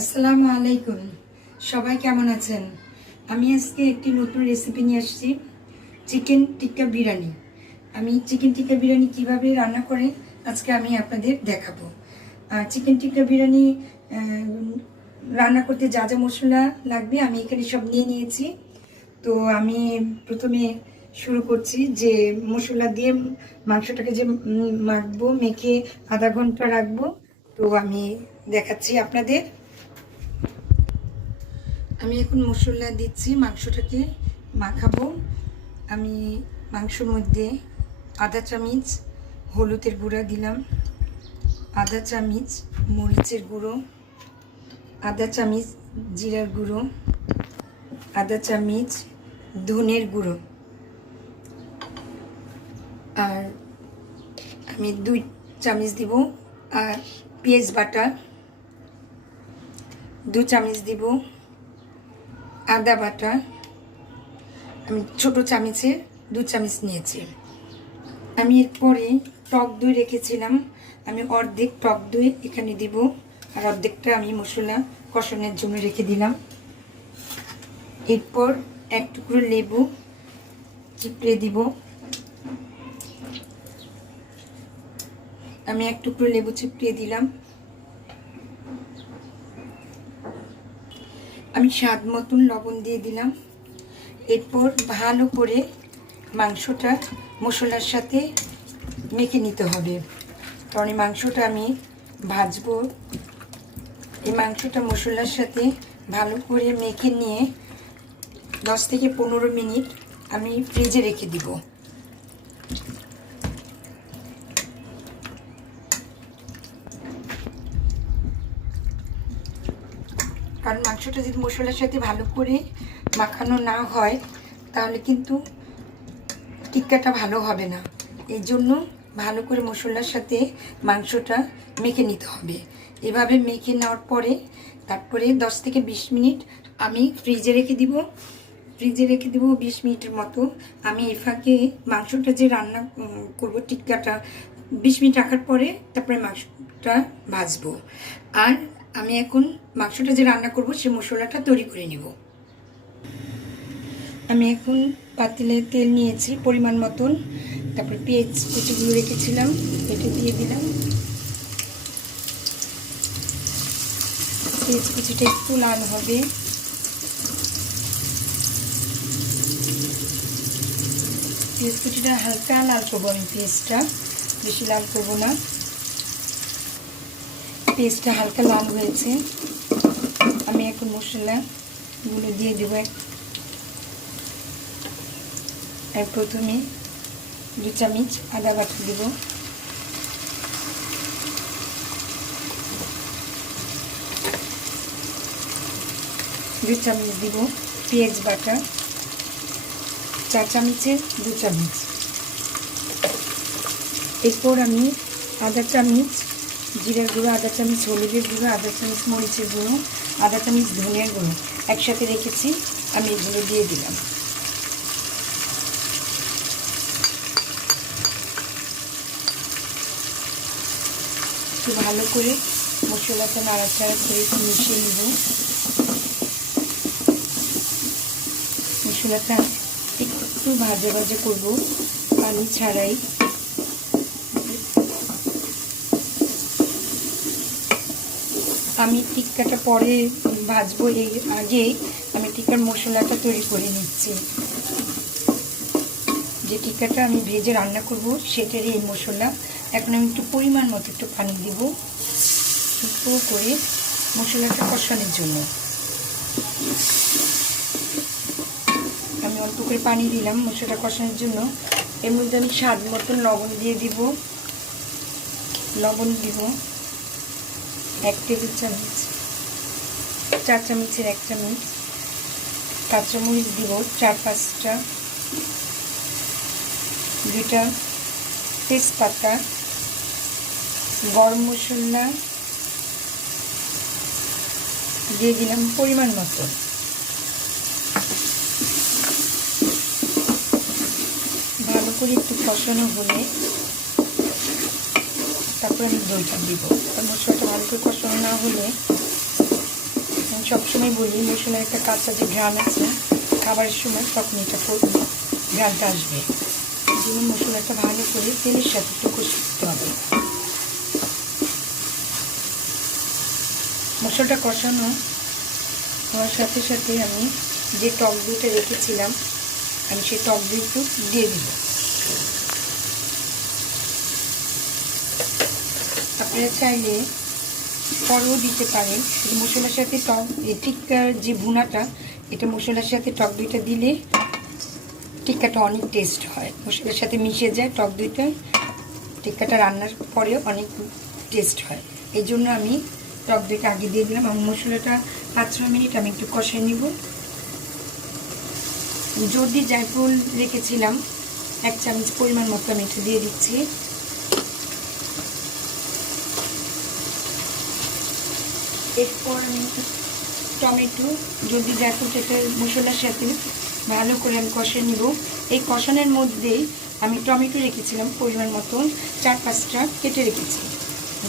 আসসালামু আলাইকুম। সবাই কেমন আছেন? আমি আজকে একটি নতুন রেসিপি নিয়ে আসছি, চিকেন টিক্কা বিরিয়ানি। আমি চিকেন টিক্কা বিরিয়ানি কিভাবে রান্না করে আজকে আমি আপনাদের দেখাবো। চিকেন টিক্কা বিরিয়ানি রান্না করতে যা যা মশলা লাগবে আমি এখানে সব নিয়ে নিয়েছি। তো আমি প্রথমে শুরু করছি যে মশলা দিয়ে মাংসটাকে যে মাখবো, মেখে আধা ঘন্টা রাখবো। তো আমি দেখাচ্ছি আপনাদের। আমি এখন মশলা দিচ্ছি, মাংসটাকে মাখাবো। আমি মাংসর মধ্যে আধা চামচ হলুদের গুঁড়া দিলাম, আধা চামচ মরিচের গুঁড়ো, আধা চামচ জিরার গুঁড়ো, আধা চামচ ধনের গুঁড়ো, আর আমি 2 চামচ দিব আর পেঁয়াজ বাটা, 2 চামচ দিব আদা বাটা। আমি ছোটো চামচে 2 চামচ নিয়েছি। আমি এরপরে টক দই রেখেছিলাম, আমি অর্ধেক টক দই এখানে দিব, আর অর্ধেকটা আমি মশলা কষানোর জন্য রেখে দিলাম। এরপর 1 টুকরো লেবু চিপড়ে দিব। আমি 1 টুকরো লেবু চিপড়ে দিলাম। আমি স্বাদ মতন লবণ দিয়ে দিলাম। এরপর ভালো করে মাংসটা মশলার সাথে মেখে নিতে হবে, কারণ এই মাংসটা আমি ভাজবো। এই মাংসটা মশলার সাথে ভালো করে মেখে নিয়ে 10 থেকে 15 মিনিট আমি ফ্রিজে রেখে দিব। কারণ মাংসটা যদি মশলার সাথে ভালো করে মাখানো না হয় তাহলে কিন্তু টিক্কাটা ভালো হবে না। এই জন্য ভালো করে মশলার সাথে মাংসটা মেখে নিতে হবে। এভাবে মেখে নেওয়ার পরে তারপরে 10 থেকে 20 মিনিট আমি ফ্রিজে রেখে দিব। 20 মিনিটের মতো। আমি এই ফাঁকে মাংসটা যে রান্না করব, টিক্কাটা 20 মিনিট রাখার পরে তারপরে মাংসটা ভাজবো। আর আমি এখন মাংসটা যে রান্না করব সে মশলাটা তৈরি করে নিব। আমি এখন পাতিলে তেল নিয়েছি পরিমাণ মতন, তারপরে পেঁয়াজ কুচিগুলো রেখেছিলাম এটা দিয়ে দিলাম। পেঁয়াজ কুচিটা একটু লাল হবে। পেঁয়াজ কুচিটা হালকা লাল করবো আমি, পেঁয়াজটা বেশি লাল করবো না। পেঁয়াজটা হালকা লাল হয়েছে। আমি এখন মশলাগুলো দিয়ে দেবো। আর প্রথমে 2 চামচ আদা বাটা দেব, 2 চামচ দিব পেঁয়াজ বাটা, 4 চামচের 2 চামচ। এরপর আমি আধা চামচ জিরার গুঁড়ো, আধা চামচ হলুদের গুঁড়ো, আধা চামচ মরিচের গুঁড়ো, আধা চামচ ধনের গুঁড়ো একসাথে রেখেছি, আমি এগুলো দিয়ে দিলাম। একটু ভালো করে মশলাটা নাড়াচাড়া করে মিশিয়ে নেব। মশলাটা একটু ভাজা ভাজা করব, পানি ছাড়াই। আমি টিক্কাটা পরে ভাজবো, এর আগেই আমি টিক্কার মশলাটা তৈরি করে নিচ্ছি। যে টিক্কাটা আমি ভেজে রান্না করব সেটারই এই মশলা। এখন আমি একটু পরিমাণ মতো একটু পানি দেব একটু করে মশলাটা কষানোর জন্য। আমি অল্প করে পানি দিলাম মশলাটা কষানোর জন্য। এর মধ্যে আমি স্বাদ মতন লবণ দিয়ে দিব। লবণ দিব 1 টেবিল চামচ, 4 চামচের 1 চামচ। কাঁচামরিচ দিব 4-5টা, 2টা তেজপাতা, গরম মশলা দিয়ে দিলাম পরিমাণ মতো। ভালো করে একটু কষানো হলে তারপরে আমি দইটা দিব। আর মশলাটা ভালো করে কষানো না হলে সবসময় বলি মশলার একটা কাঁচা যে ঘ্রাণ আছে খাবারের সময় তখন এটা ঘ্রাণটা আসবে। এই জন্য মশলাটা ভালো করে তেলের সাথে একটু কষে দিতে হবে। মশলাটা কষানো হওয়ার সাথে সাথে আমি যে টক দইটা রেখেছিলাম আমি সেই টক দই একটু দিয়ে দিব। আপনারা চাইলে পরেও দিতে পারেন। মশলার সাথে টক টিক্কার যে ভুনাটা এটা মশলার সাথে টক দইটা দিলে টিক্কাটা অনেক টেস্ট হয়, মশলার সাথে মিশে যায় টক দইটা, টিক্কাটা রান্নার পরেও অনেক টেস্ট হয়। এই জন্য আমি টক দইটা আগে দিয়ে দিলাম। এবং মশলাটা 5-6 মিনিট আমি একটু কষিয়ে নিব। জর্দি জায়ফল রেখেছিলাম 1 চামচ পরিমাণ মতো আমি এটা দিয়ে দিচ্ছি। এরপর আমি টমেটো জর্দি জায়ফলটা মশলার সাথে ভালো করে আমি কষিয়ে নিব। এই কষানোর মধ্যেই আমি টমেটো রেখেছিলাম পরিমাণ মতন 4-5টা কেটে রেখেছি,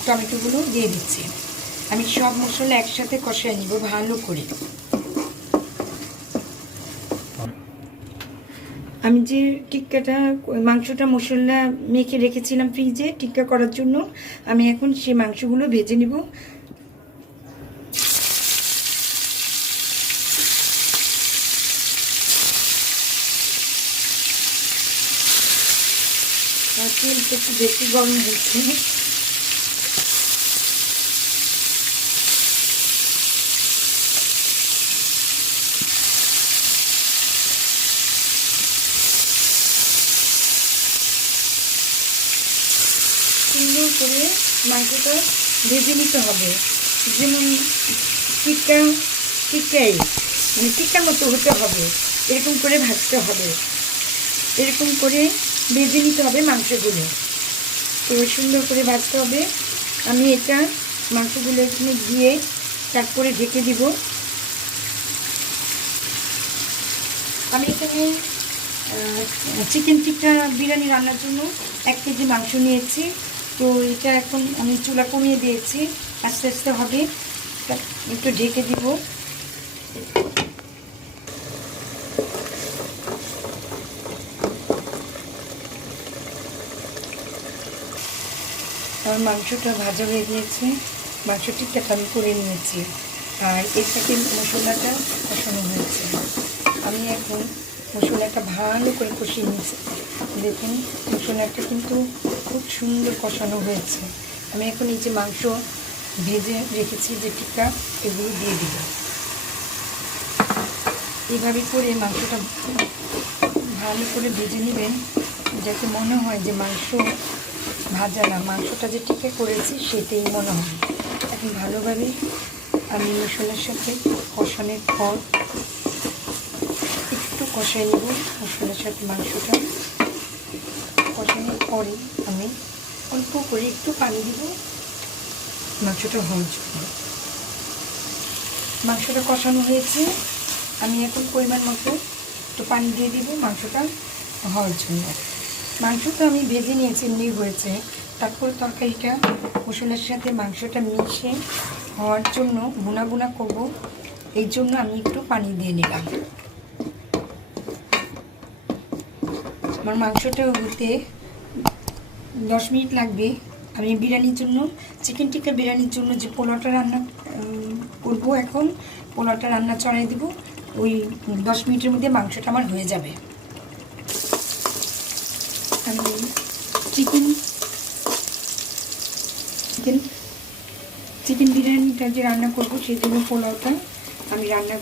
টমেটোগুলো দিয়ে দিচ্ছি। আমি সব মশলা একসাথে কষিয়ে নিব ভালো করে। আমি যে টিক্কাটা মাংসটা মশলা মেখে রেখেছিলাম ফ্রিজে টিক্কা করার জন্য, আমি এখন সেই মাংসগুলো ভেজে নিব। তেলটা একটু বেশি গরম হচ্ছে। সুন্দর করে মাংসটা ভেজে নিতে হবে, যেমন টিক্কাই মানে টিক্কার মতো হতে হবে, এরকম করে ভাজতে হবে, এরকম করে ভেজে নিতে হবে মাংসগুলো। তো সুন্দর করে ভাজতে হবে। আমি এটা মাংসগুলো এখানে দিয়ে তারপরে ঢেকে দিব। আমি এখানে চিকেন টিক্কা বিরিয়ানি রান্নার জন্য 1 কেজি মাংস নিয়েছি। তো এটা এখন আমি চুলা কমিয়ে দিয়েছি, আস্তে আস্তে হবে, একটু ঢেকে দিব। আমার মাংসটা ভাজা হয়ে গিয়েছে, মাংস টিক্কাটা আমি করে নিয়েছি, আর এর সাথে মশলাটা কষানো হয়েছে। আমি এখন মশলাটা ভালো করে কষিয়ে নিয়েছি। দেখুন মশলাটা কিন্তু খুব সুন্দর কষানো হয়েছে। আমি এখন এই যে মাংস ভেজে রেখেছি যে টিক্কা, এগুলো দিয়ে দিব। এইভাবে করে মাংসটা ভালো করে ভেজে নেবেন, যাতে মনে হয় যে মাংস ভাজা না, মাংসটা যে টিক্কা করেছি সেটাই মনে হয়। এখন ভালোভাবে আমি মশলার সাথে কষানোর পর একটু কষাই নেব। মশলার সাথে মাংসটা কষানোর পরে আমি অল্প করে একটু পানি দিব মাংসটা হওয়ার জন্য। মাংসটা কষানো হয়েছে, আমি এখন পরিমাণ মতো একটু পানি দিয়ে দিব মাংসটা হওয়ার জন্য। মাংসটা আমি ভেজে নিয়েছি, এমনি হয়েছে। তারপর তরকারিটা মশলার সাথে মাংসটা মিশে হওয়ার জন্য বুনা বুনা করব, এই জন্য আমি একটু পানি দিয়ে নিলাম। আমার মাংসটা হতে 10 মিনিট লাগবে। আমি বিরিয়ানির জন্য চিকেন টিক্কা বিরিয়ানির জন্য যে পোলাওটা রান্না করব, এখন পোলাওটা রান্না চড়াই দেব। ওই 10 মিনিটের মধ্যে মাংসটা আমার হয়ে যাবে। আমি চিকেন বিরিয়ানিটা যে রান্না করব সেই জন্য পোলাওটা আমি রান্না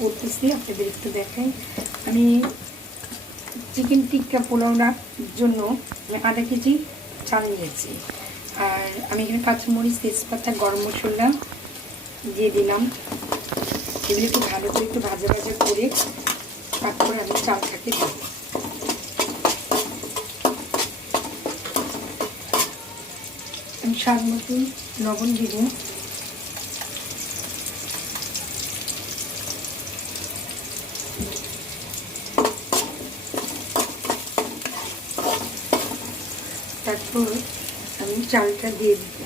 করতেছি, আপনাদের একটু দেখাই। আমি চিকেন টিক্কা পোলাওটার জন্য আমি 1/2 কেজি চাল নিয়েছি, আর আমি এখানে কাঁচামরিচ, তেজপাতা, গরম মশলা দিয়ে দিলাম। এগুলো একটু ভালো করে একটু ভাজা ভাজা করে তারপরে আমি চালটাকে দেব। আমি স্বাদ মতো লবণ দিব। তারপর আমি চালটা দিয়ে দিব।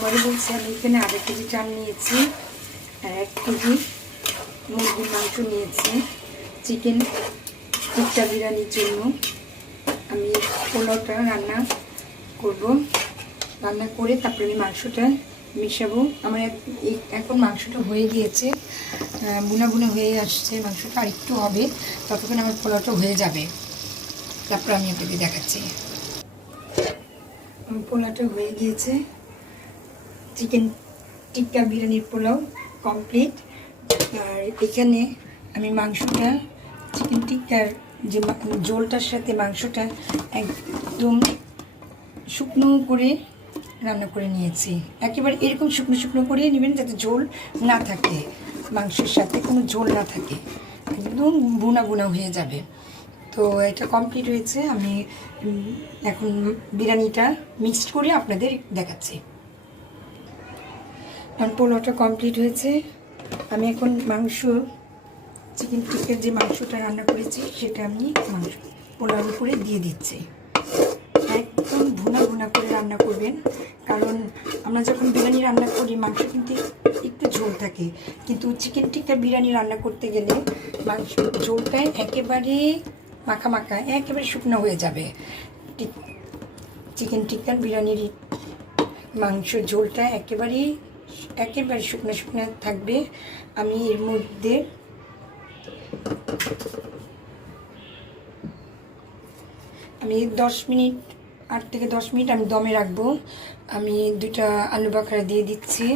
আবারও বলছি, আমি এখানে 1.5 কেজি চাল নিয়েছি আর 1 কেজি মুরগির মাংস নিয়েছি চিকেন টিক্কা বিরিয়ানির জন্য। আমি পোলাওটা রান্না করব, রান্না করে তারপরে আমি মাংসটা মিশাবো। আমার এখন মাংসটা হয়ে গিয়েছে, বুনা বুনা হয়ে আসছে মাংসটা, আর একটু হবে, ততক্ষণ আমার পোলাওটা হয়ে যাবে, তারপর আমি আপনাদের দেখাচ্ছি। আমার পোলাওটা হয়ে গিয়েছে, চিকেন টিক্কা বিরিয়ানির পোলাও কমপ্লিট। আর এখানে আমি মাংসটা চিকেন টিক্কার যে ঝোলটার সাথে মাংসটা একদম শুকনো করে রান্না করে নিয়েছি। একেবারে এরকম শুকনো শুকনো করে নেবেন যাতে ঝোল না থাকে, মাংসের সাথে কোনো ঝোল না থাকে, একদম বুনা বুনা হয়ে যাবে। তো এটা কমপ্লিট হয়েছে, আমি এখন বিরিয়ানিটা মিক্সড করে আপনাদের দেখাচ্ছি। কারণ পোলাওটা কমপ্লিট হয়েছে, আমি এখন মাংস চিকেন টিক্কার যে মাংসটা রান্না করেছি সেটা আমি মাংস পোলাওর উপরে দিয়ে দিচ্ছি। একদম ভুনা ভুনা করে রান্না করবেন, কারণ আমরা যখন বিরিয়ানি রান্না করি মাংস কিন্তু একটু ঝোল থাকে, কিন্তু চিকেন টিক্কা বিরিয়ানি রান্না করতে গেলে মাংস ঝোলটাই একেবারে মাখা মাখা, একেবারে শুকনো হয়ে যাবে। চিকেন টিক্কার বিরিয়ানির মাংস ঝোলটা একেবারে শুকনো শুকনো থাকবে। আমি এর মধ্যে আমি 10 মিনিট 8 থেকে 10 মিনিট আমি দমে রাখবো। আমি 2টা আলু বাখারা দিয়ে দিচ্ছি,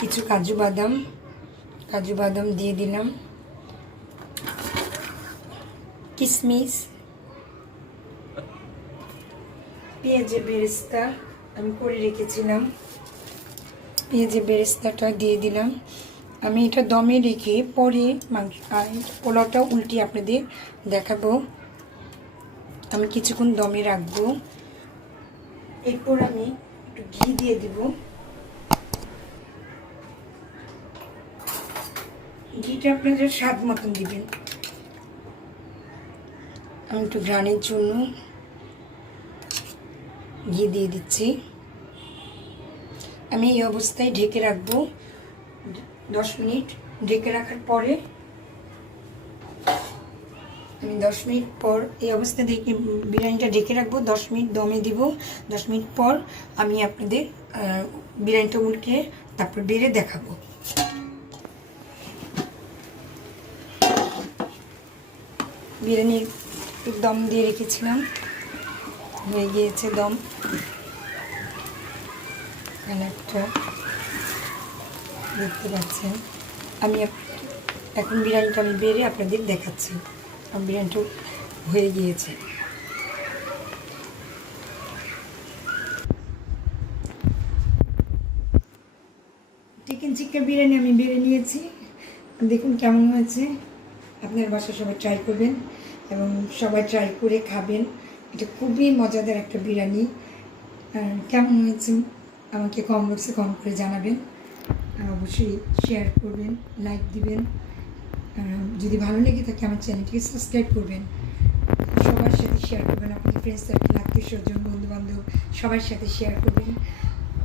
কিছু কাজু বাদাম দিয়ে দিলাম, কিশমিশ, পেঁয়াজের বেরেস্তা আমি করে রেখেছিলাম, পেঁয়াজের বেরেস্তাটা দিয়ে দিলাম। আমি এটা দমে রেখে পরে পোলাওটা উল্টিয়ে আপনাদের দেখাবো। আমি কিছুক্ষণ দমে রাখবো, এরপর আমি একটু ঘি দিয়ে দিব। ঘিটা আপনাদের স্বাদ মতন দিবেন। আমি একটু ঘ্রাণের জন্য ঘি দিয়ে দিচ্ছি। আমি এই অবস্থায় ঢেকে রাখবো 10 মিনিট। ঢেকে রাখার পরে আমি 10 মিনিট পর এই অবস্থায় বিরিয়ানিটা ঢেকে রাখবো, 10 মিনিট দমে দিব। 10 মিনিট পর আমি আপনাদের বিরিয়ানিটা উল্টে তারপর বেড়ে দেখাবো। বিরিয়ানির দম দিয়ে রেখেছিলাম, হয়ে গিয়েছে দম। একটা দেখতে পাচ্ছেন, আমি এখন বিরিয়ানিটা আমি বেড়ে আপনাদের দেখাচ্ছি। বিরিয়ানিটা হয়ে গিয়েছে। চিকেন টিক্কা বিরিয়ানি আমি বেড়ে নিয়েছি, দেখুন কেমন হয়েছে। আপনার বাসায় সবাই ট্রাই করবেন এবং সবাই ট্রাই করে খাবেন। এটা খুবই মজাদার একটা বিরিয়ানি। কেমন হয়েছে আমাকে কমেন্ট বক্সে কমেন্ট করে জানাবেন, অবশ্যই শেয়ার করবেন, লাইক দিবেন। যদি ভালো লেগে থাকে আমার চ্যানেলটিকে সাবস্ক্রাইব করবেন, সবার সাথে শেয়ার করবেন, আপনাদের ফ্রেন্ডস সার্কেল, আত্মীয় স্বজন, বন্ধুবান্ধব সবার সাথে শেয়ার করবেন।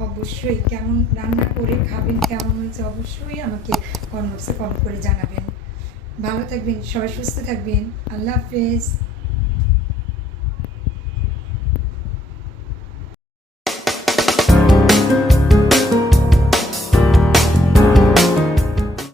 অবশ্যই কেমন রান্না করে খাবেন, কেমন হয়েছে অবশ্যই আমাকে কমেন্ট বক্সে কমেন্ট করে জানাবেন। ভালো থাকবেন, সবাই সুস্থ থাকবেন। আল্লাহ হাফেজ।